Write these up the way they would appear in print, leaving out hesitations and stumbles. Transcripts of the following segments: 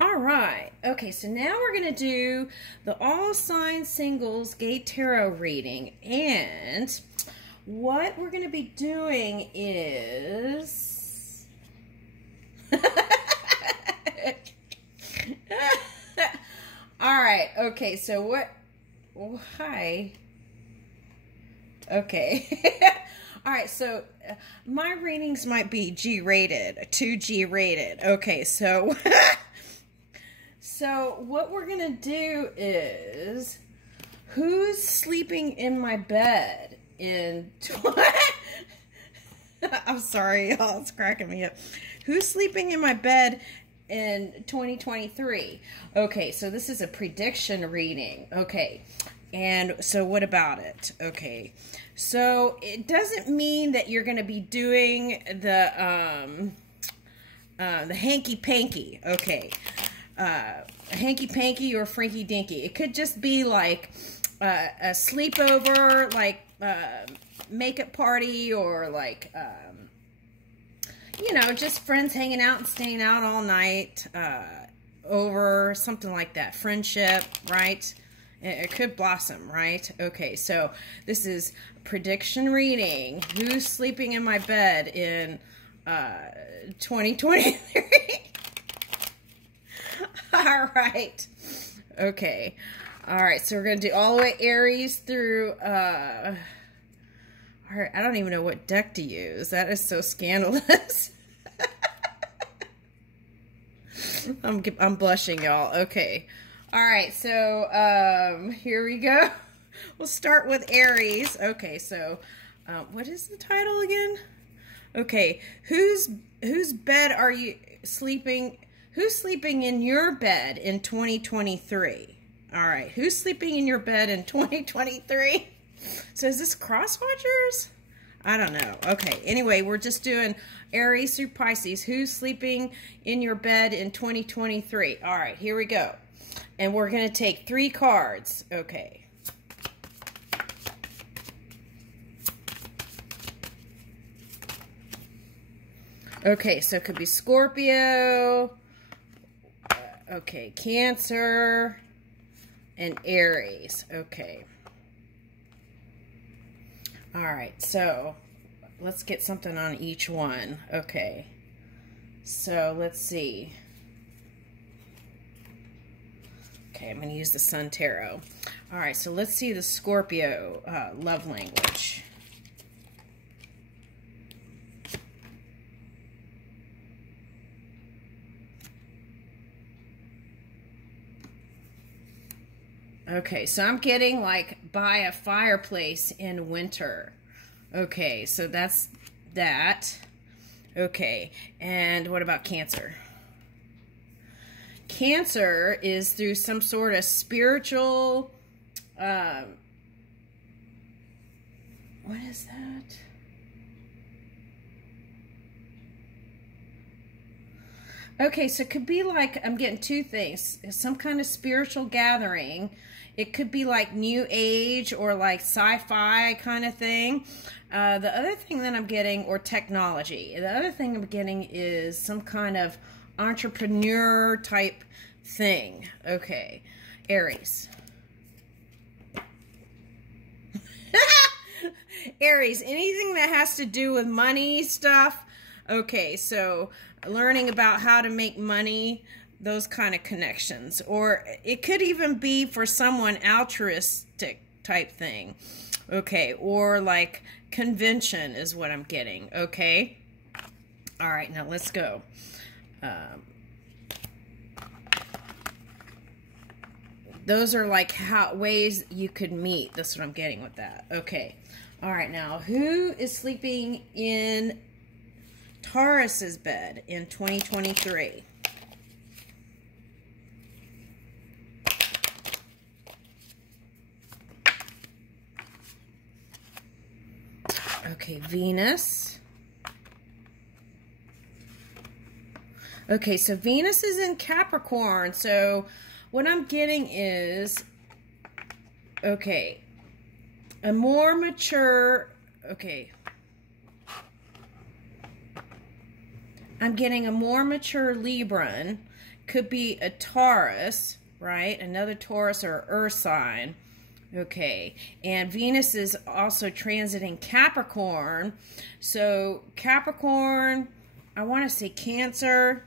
All right. Okay, so now we're going to do the All Sign Singles Gay Tarot reading. And what we're going to be doing is... All right. Okay, so what... Oh, hi. Okay. All right, so my readings might be G-rated, 2G rated. Okay, so... So what we're going to do is, who's sleeping in my bed in... I'm sorry, y'all, it's cracking me up. Who's sleeping in my bed in 2023? Okay, so this is a prediction reading. Okay, and so what about it? Okay, so it doesn't mean that you're going to be doing the hanky panky. Okay. Hanky panky or frinky dinky. It could just be like a sleepover, like makeup party, or like you know, just friends hanging out and staying out all night over something like that. Friendship, right? It could blossom, right? Okay, so this is prediction reading. Who's sleeping in my bed in 2023? All right. Okay. All right. So we're going to do all the way Aries through, all right. I don't even know what deck to use. That is so scandalous. I'm blushing, y'all. Okay. All right. So, here we go. We'll start with Aries. Okay. So, what is the title again? Okay. Whose bed are you sleeping? Who's sleeping in your bed in 2023? All right. Who's sleeping in your bed in 2023? So is this cross watchers? I don't know. Okay. Anyway, we're just doing Aries through Pisces. Who's sleeping in your bed in 2023? All right. Here we go. And we're going to take 3 cards. Okay. Okay. So it could be Scorpio. Okay, Cancer and Aries. Okay. All right, so let's get something on each one. Okay. So let's see. Okay, I'm going to use the Sun Tarot. All right, so let's see the Scorpio love language. Okay, so I'm getting like by a fireplace in winter. Okay, so that's that. Okay, and what about Cancer? Cancer is through some sort of spiritual, what is that? Okay, so it could be like, I'm getting 2 things. Some kind of spiritual gathering. It could be like New Age or like sci-fi kind of thing. The other thing that I'm getting, or technology. The other thing I'm getting is some kind of entrepreneur type thing. Okay, Aries. Aries, anything that has to do with money stuff. Okay, so learning about how to make money, those kind of connections. Or it could even be for someone altruistic type thing. Okay, or like convention is what I'm getting. Okay. All right, now let's go. Those are like ways you could meet. That's what I'm getting with that. Okay. All right, now who is sleeping in Taurus's bed in 2023? Okay, Venus. Okay, so Venus is in Capricorn. So what I'm getting is, okay, a more mature, okay, I'm getting a more mature Libran could be a Taurus, right? Another Taurus or Earth sign. Okay, and Venus is also transiting Capricorn. So Capricorn, I want to say Cancer.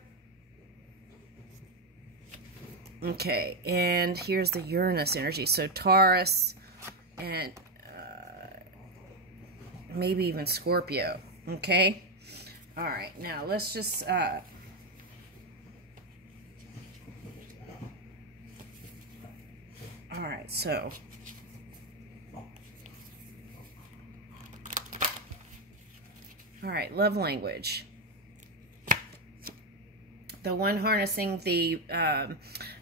Okay, and here's the Uranus energy. So Taurus and maybe even Scorpio. Okay, all right, now let's just all right, so all right, love language. The one harnessing the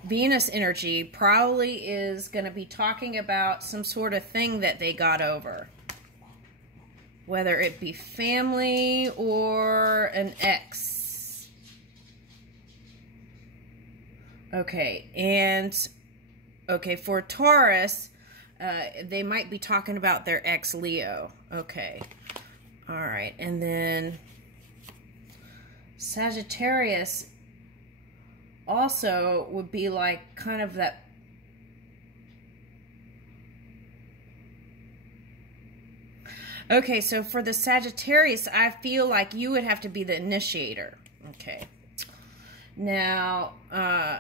Venus energy probably is going to be talking about some sort of thing that they got over. Whether it be family or an ex. Okay, and okay, for Taurus, they might be talking about their ex Leo. Okay. All right, and then Sagittarius also would be like kind of that. Okay, so for the Sagittarius, I feel like you would have to be the initiator. Okay. Now, I'm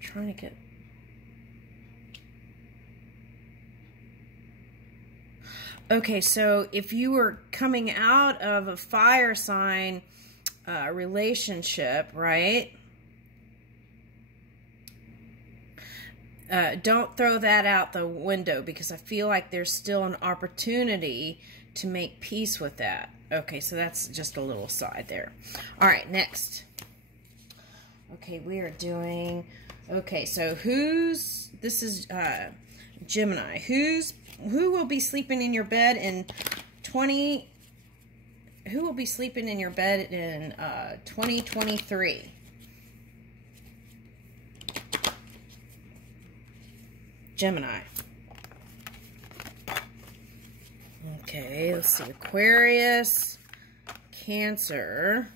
trying to get... Okay, so if you were coming out of a fire sign relationship, right? Don't throw that out the window, because I feel like there's still an opportunity to make peace with that. Okay, so that's just a little side there. All right, next. Okay, we are doing... Okay, so this is Gemini. Who will be sleeping in your bed in 2023? Gemini. Okay, let's see. Aquarius, Cancer,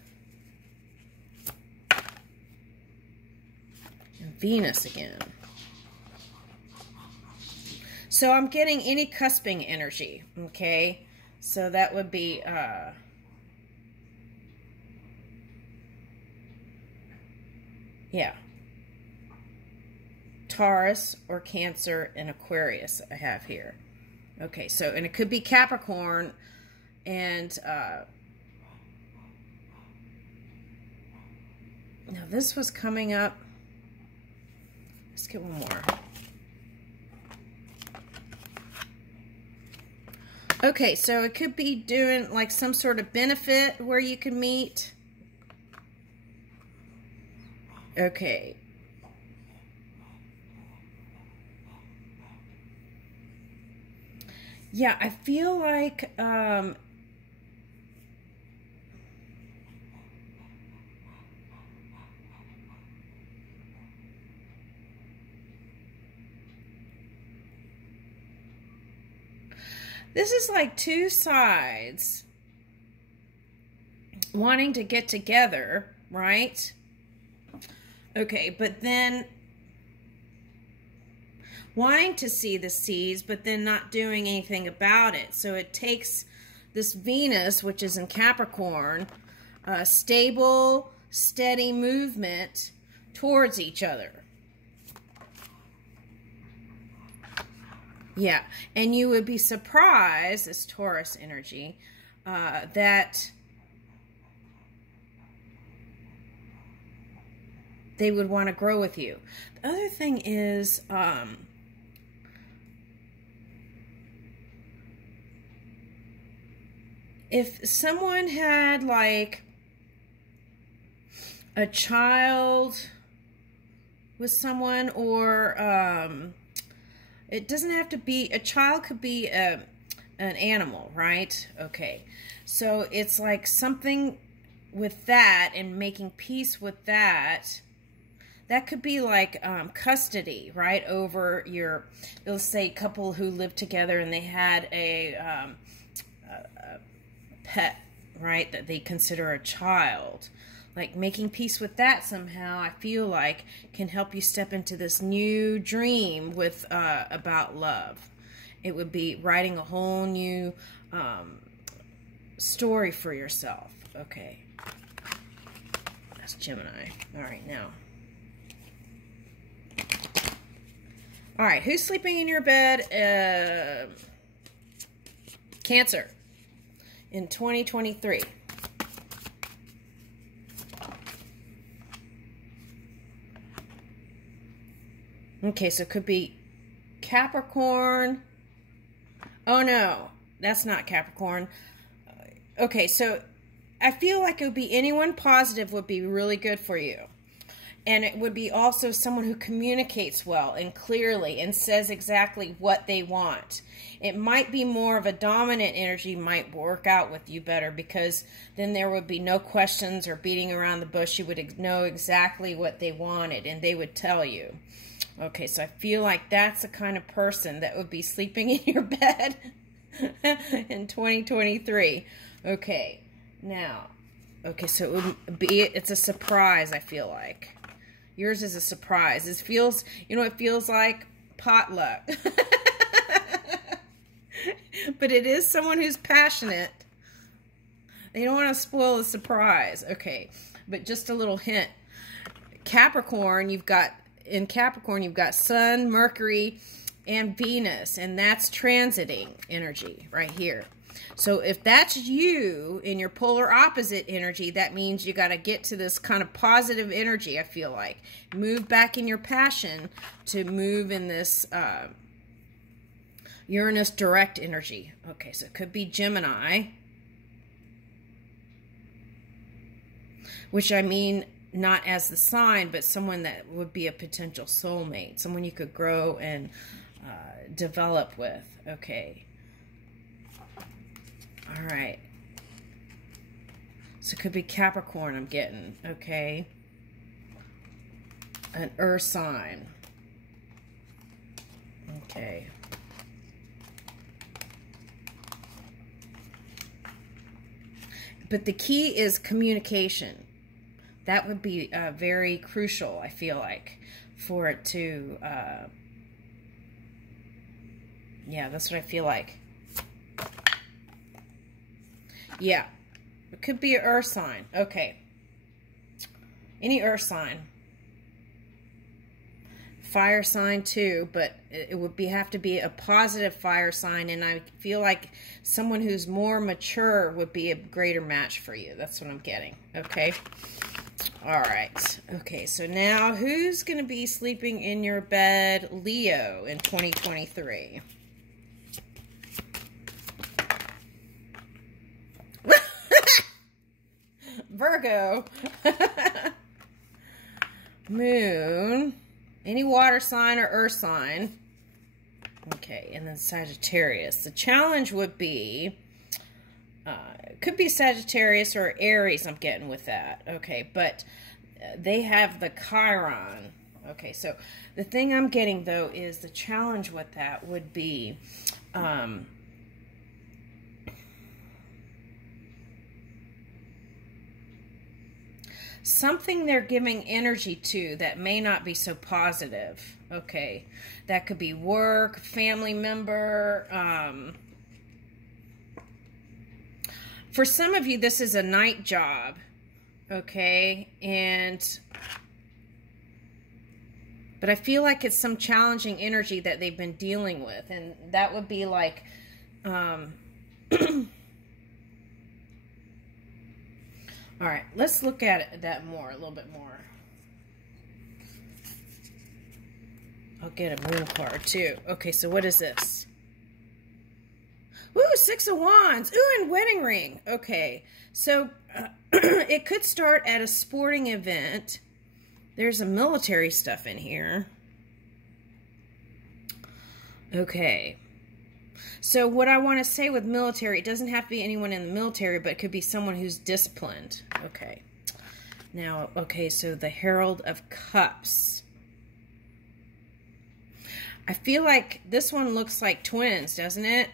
and Venus again. So I'm getting any cusping energy, okay? So that would be, yeah. Taurus or Cancer and Aquarius I have here. Okay, so, and it could be Capricorn and, now this was coming up. Let's get one more. Okay, so it could be doing like some sort of benefit where you can meet. Okay. Yeah, I feel like this is like two sides wanting to get together, right? Okay, but then wanting to see the seeds, but then not doing anything about it. So it takes this Venus, which is in Capricorn, stable, steady movement towards each other. Yeah, and you would be surprised, this Taurus energy, that they would want to grow with you. The other thing is, if someone had like a child with someone, or it doesn't have to be, a child could be an animal, right? Okay, so it's like something with that and making peace with that. That could be like custody, right, over your, let's say, couple who lived together and they had a pet, right, that they consider a child. Like making peace with that somehow, I feel like, can help you step into this new dream with about love. It would be writing a whole new story for yourself. Okay. That's Gemini. All right, now. All right, who's sleeping in your bed? Cancer in 2023. Okay, so it could be Capricorn. Oh, no, that's not Capricorn. Okay, so I feel like it would be anyone positive would be really good for you. And it would be also someone who communicates well and clearly and says exactly what they want. It might be more of a dominant energy, might work out with you better, because then there would be no questions or beating around the bush. You would know exactly what they wanted and they would tell you. Okay, so I feel like that's the kind of person that would be sleeping in your bed in 2023. Okay, now, okay, so it would be, it's a surprise, I feel like. Yours is a surprise. It feels, you know, it feels like potluck. But it is someone who's passionate. They don't want to spoil the surprise. Okay, but just a little hint. Capricorn, in Capricorn, you've got Sun, Mercury, and Venus, and that's transiting energy right here. So if that's you in your polar opposite energy, that means you got to get to this kind of positive energy, I feel like. Move back in your passion to move in this Uranus direct energy. Okay, so it could be Gemini, which I mean not as the sign, but someone that would be a potential soulmate, someone you could grow and develop with. Okay. All right. So it could be Capricorn I'm getting. Okay. An earth sign. Okay. But the key is communication. That would be very crucial, I feel like, for it to, yeah, that's what I feel like. Yeah, it could be an earth sign. Okay. Any earth sign. Fire sign too, but it would have to be a positive fire sign, and I feel like someone who's more mature would be a greater match for you. That's what I'm getting. Okay. All right. Okay, so now who's going to be sleeping in your bed? Leo in 2023. Virgo. Moon. Any water sign or earth sign. Okay, and then Sagittarius. The challenge would be, it could be Sagittarius or Aries I'm getting with that. Okay, but they have the Chiron. Okay, so the thing I'm getting, though, is the challenge with that would be, something they're giving energy to that may not be so positive. Okay, that could be work, family member. For some of you, this is a night job. Okay, but I feel like it's some challenging energy that they've been dealing with, and that would be like, all right, let's look at that more, a little bit more. I'll get a moon card too. Okay, so what is this? Ooh, 6 of Wands. Ooh, and wedding ring. Okay, so it could start at a sporting event. There's a military stuff in here. Okay. So what I want to say with military, it doesn't have to be anyone in the military, but it could be someone who's disciplined. Okay. Now, okay, so the Herald of Cups. I feel like this one looks like twins, doesn't it?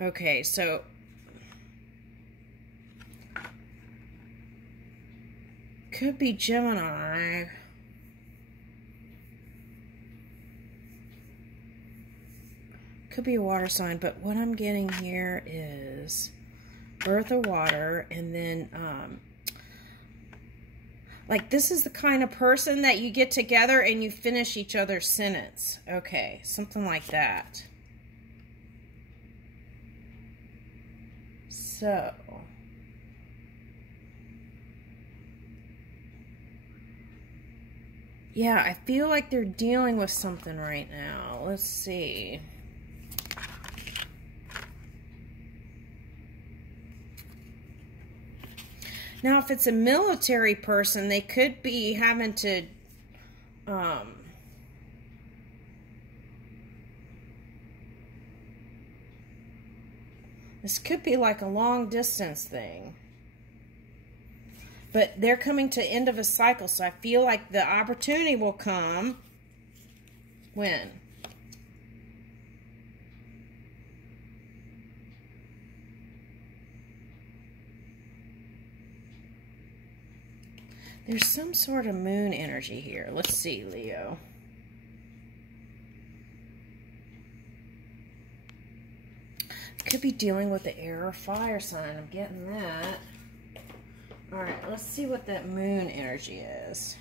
Okay, so could be Gemini. Could be a water sign, but what I'm getting here is Earth or water, and then like this is the kind of person that you get together and you finish each other's sentence. Okay, something like that. So yeah, I feel like they're dealing with something right now. Let's see. Now, if it's a military person, they could be having to, this could be like a long distance thing. But they're coming to the end of a cycle, so I feel like the opportunity will come when? There's some sort of moon energy here. Let's see, Leo. Could be dealing with the air or fire sign. I'm getting that. All right, let's see what that moon energy is.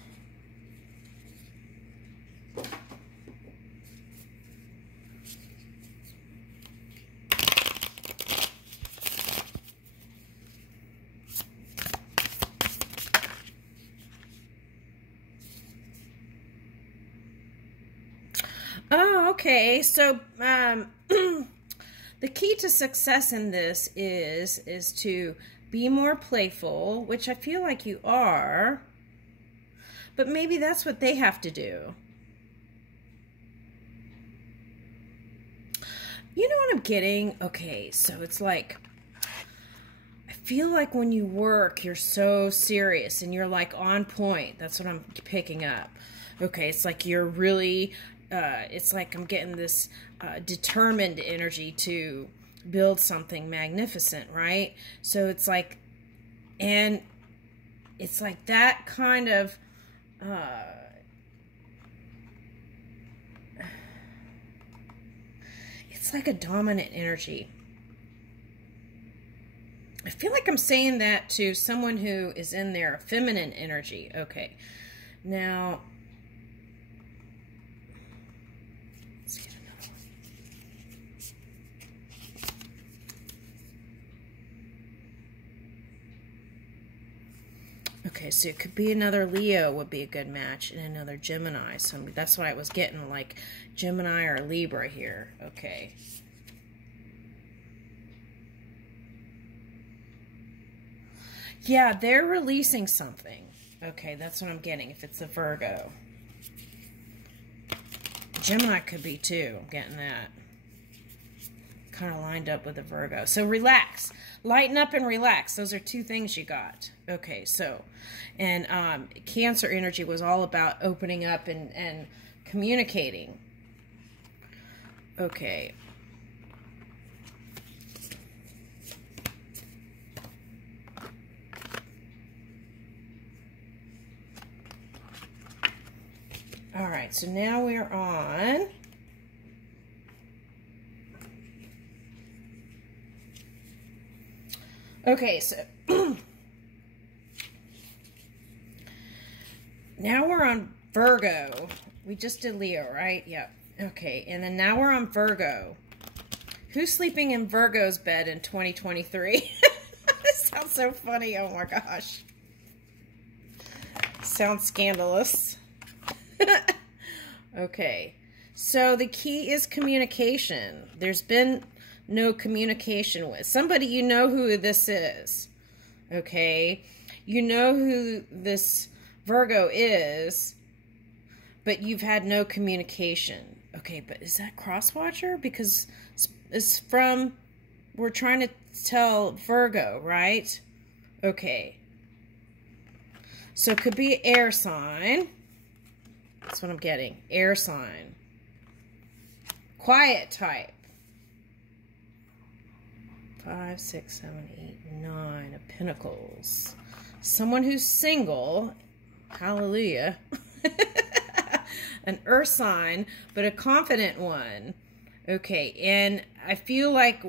Oh, okay. So, the key to success in this is to be more playful, which I feel like you are, but maybe that's what they have to do. You know what I'm getting? Okay, so it's like, I feel like when you work, you're so serious and you're like on point. That's what I'm picking up. Okay, it's like you're really, it's like I'm getting this determined energy to build something magnificent, right? So it's like, and it's like that kind of, it's like a dominant energy. I feel like I'm saying that to someone who is in their feminine energy. Okay, now, let's get another one. Okay, so it could be another Leo would be a good match, and another Gemini. So that's what I was getting, like Gemini or Libra here. Okay. Yeah, they're releasing something. Okay, that's what I'm getting, if it's a Virgo. Gemini could be too. I'm getting that. Kind of lined up with a Virgo. So relax. Lighten up and relax. Those are two things you got. Okay, so, and Cancer energy was all about opening up and communicating. Okay. All right, so now we're on okay, so now we're on Virgo. We just did Leo, right? Yep. Okay, and then now we're on Virgo. Who's sleeping in Virgo's bed in 2023? This sounds so funny. Oh my gosh. Sounds scandalous. Okay, so the key is communication. There's been no communication with somebody. You know who this is. Okay, you know who this Virgo is, but you've had no communication. Okay, but is that cross-watcher? Because it's from, we're trying to tell Virgo, right? Okay, so it could be an air sign. That's what I'm getting. Air sign. Quiet type. 5, 6, 7, 8, 9 of Pentacles. Someone who's single Hallelujah. An earth sign, but a confident one. Okay, and I feel like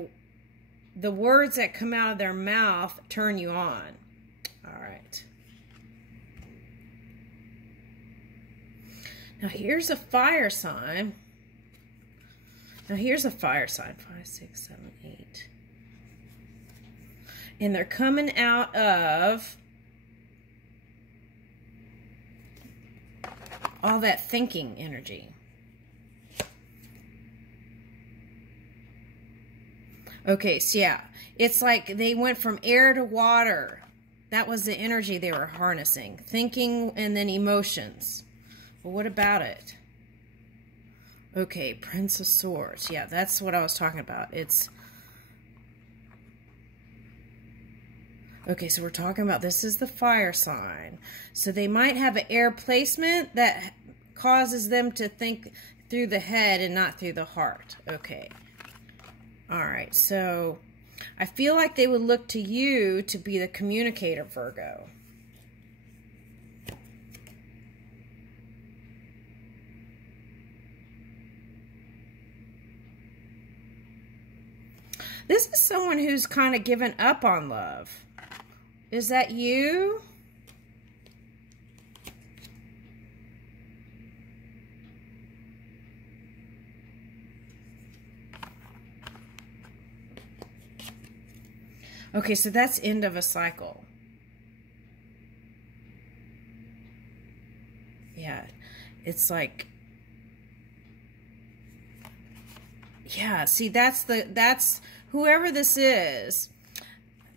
the words that come out of their mouth turn you on. All right. Now here's a fire sign. Now here's a fire sign. 5, 6, 7, 8. And they're coming out of all that thinking energy. Okay, so yeah, it's like they went from air to water. That was the energy they were harnessing. Thinking and then emotions. Well, what about it? Okay, Prince of Swords. Yeah, that's what I was talking about. It's... Okay, so we're talking about this is the fire sign. So they might have an air placement that causes them to think through the head and not through the heart. Okay. All right, so I feel like they would look to you to be the communicator, Virgo. This is someone who's kind of given up on love. Is that you? Okay, so that's end of a cycle. Yeah, it's like, yeah, see, that's whoever this is.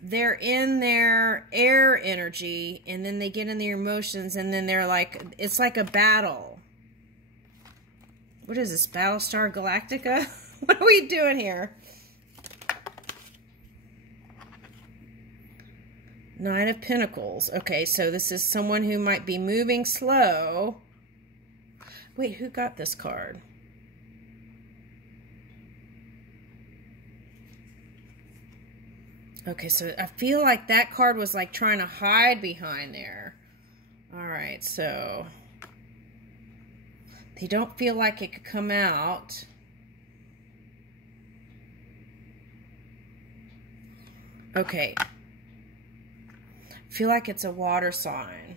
They're in their air energy, and then they get in their emotions, and then they're like, it's like a battle. What is this, Battlestar Galactica? What are we doing here? Nine of Pentacles. Okay, so this is someone who might be moving slow. Wait, who got this card? Okay, so I feel like that card was like trying to hide behind there. All right, so they don't feel like it could come out. Okay. I feel like it's a water sign.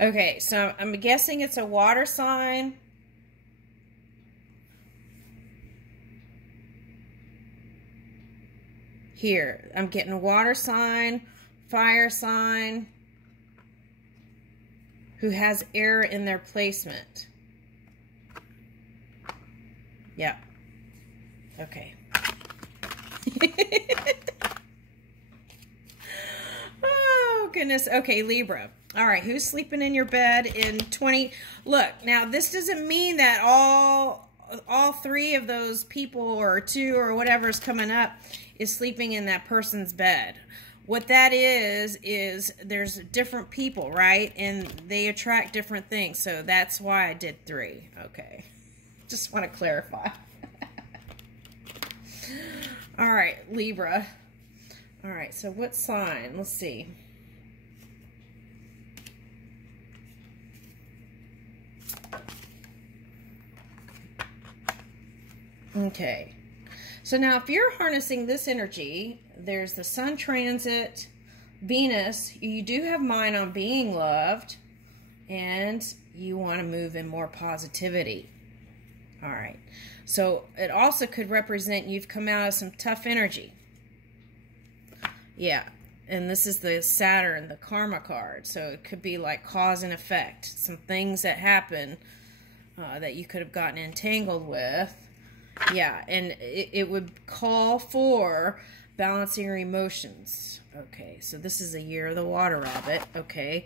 Okay, so I'm guessing it's a water sign. Here, I'm getting a water sign, fire sign, who has air in their placement. Yeah. Okay. Oh, goodness. Okay, Libra. All right, who's sleeping in your bed in 20... Look, now, this doesn't mean that all three of those people or two or whatever is coming up is sleeping in that person's bed. What that is there's different people, right? And they attract different things. So that's why I did 3. Okay. Just want to clarify. All right, Libra. All right, so what sign? Let's see. Okay. So now if you're harnessing this energy, there's the Sun transit, Venus. You do have mind on being loved, and you want to move in more positivity. All right. So it also could represent you've come out of some tough energy. Yeah. And this is the Saturn, the karma card. So it could be like cause and effect. Some things that happen that you could have gotten entangled with. Yeah. And it would call for balancing your emotions. Okay. So this is a year of the water rabbit. Okay.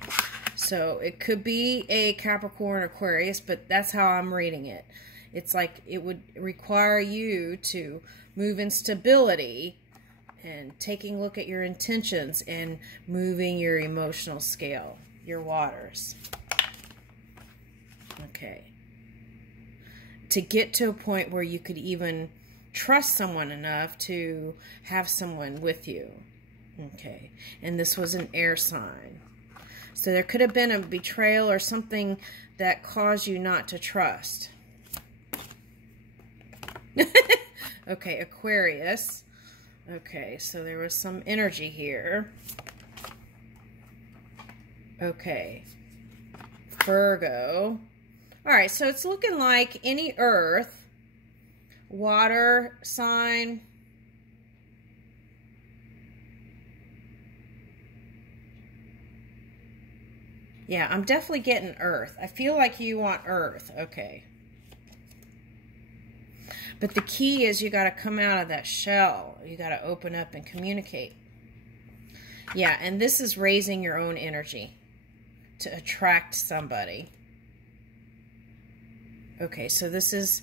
So it could be a Capricorn Aquarius, but that's how I'm reading it. It's like it would require you to move in stability and taking a look at your intentions and moving your emotional scale, your waters. Okay. To get to a point where you could even trust someone enough to have someone with you. Okay, and this was an air sign. So there could have been a betrayal or something that caused you not to trust. Okay, Aquarius. Okay, so there was some energy here. Okay, Virgo. All right, so it's looking like any earth, water sign. Yeah, I'm definitely getting earth. I feel like you want earth. Okay. But the key is you got to come out of that shell. You got to open up and communicate. Yeah, and this is raising your own energy to attract somebody. Okay, so this is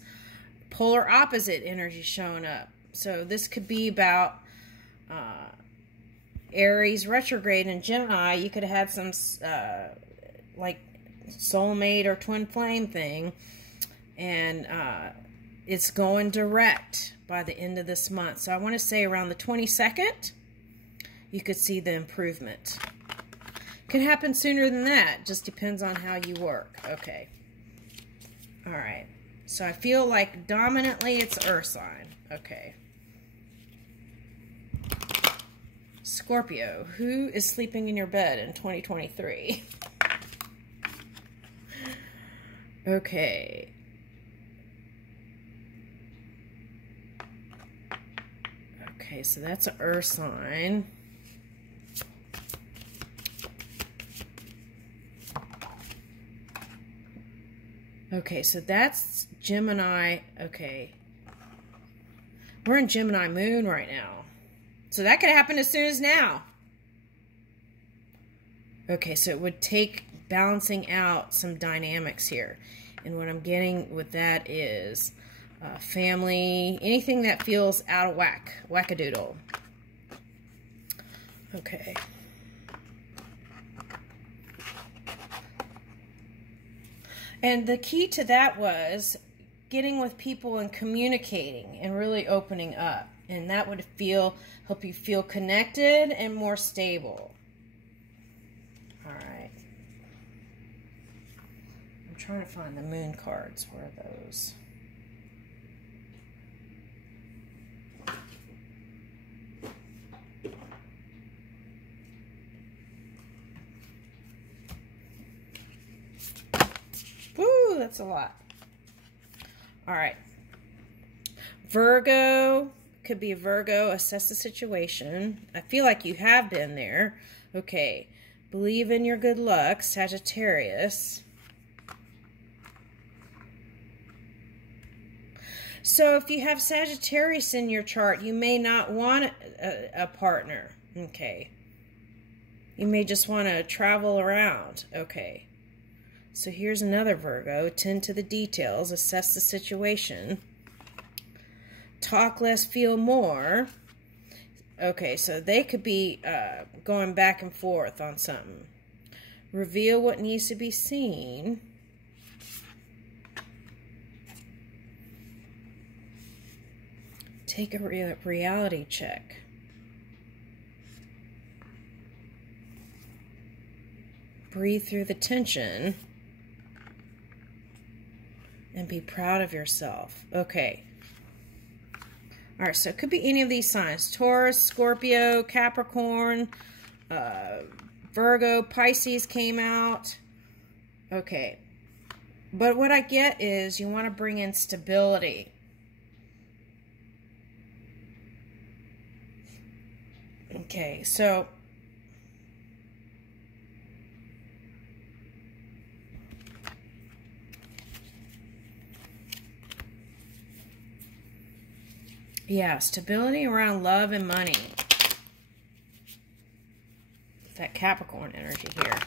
polar opposite energy showing up. So this could be about Aries retrograde and Gemini. You could have had some like soulmate or twin flame thing, and it's going direct by the end of this month. So I want to say around the 22nd, you could see the improvement. Could happen sooner than that. Just depends on how you work. Okay. All right. So I feel like dominantly it's earth sign. Okay. Scorpio, who is sleeping in your bed in 2023? Okay. Okay, so that's an earth sign. Okay, so that's Gemini. Okay. We're in Gemini moon right now. So that could happen as soon as now. Okay, so it would take balancing out some dynamics here. And what I'm getting with that is family, anything that feels out of whack, wackadoodle. Okay. And the key to that was getting with people and communicating and really opening up. And that would help you feel connected and more stable. All right. I'm trying to find the moon cards. Where are those? Woo, that's a lot. All right. Virgo, could be a Virgo, assess the situation. I feel like you have been there. Okay. Believe in your good luck, Sagittarius. So if you have Sagittarius in your chart, you may not want a partner. Okay. You may just want to travel around. Okay. So here's another Virgo. Tend to the details. Assess the situation. Talk less, feel more. Okay, so they could be going back and forth on something. Reveal what needs to be seen. Take a reality check. Breathe through the tension. And be proud of yourself. Okay. All right, so it could be any of these signs. Taurus, Scorpio, Capricorn, Virgo, Pisces came out. Okay. But what I get is you want to bring in stability. Okay, so yeah, stability around love and money. That Capricorn energy here.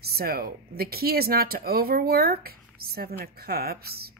So the key is not to overwork. 7 of Cups.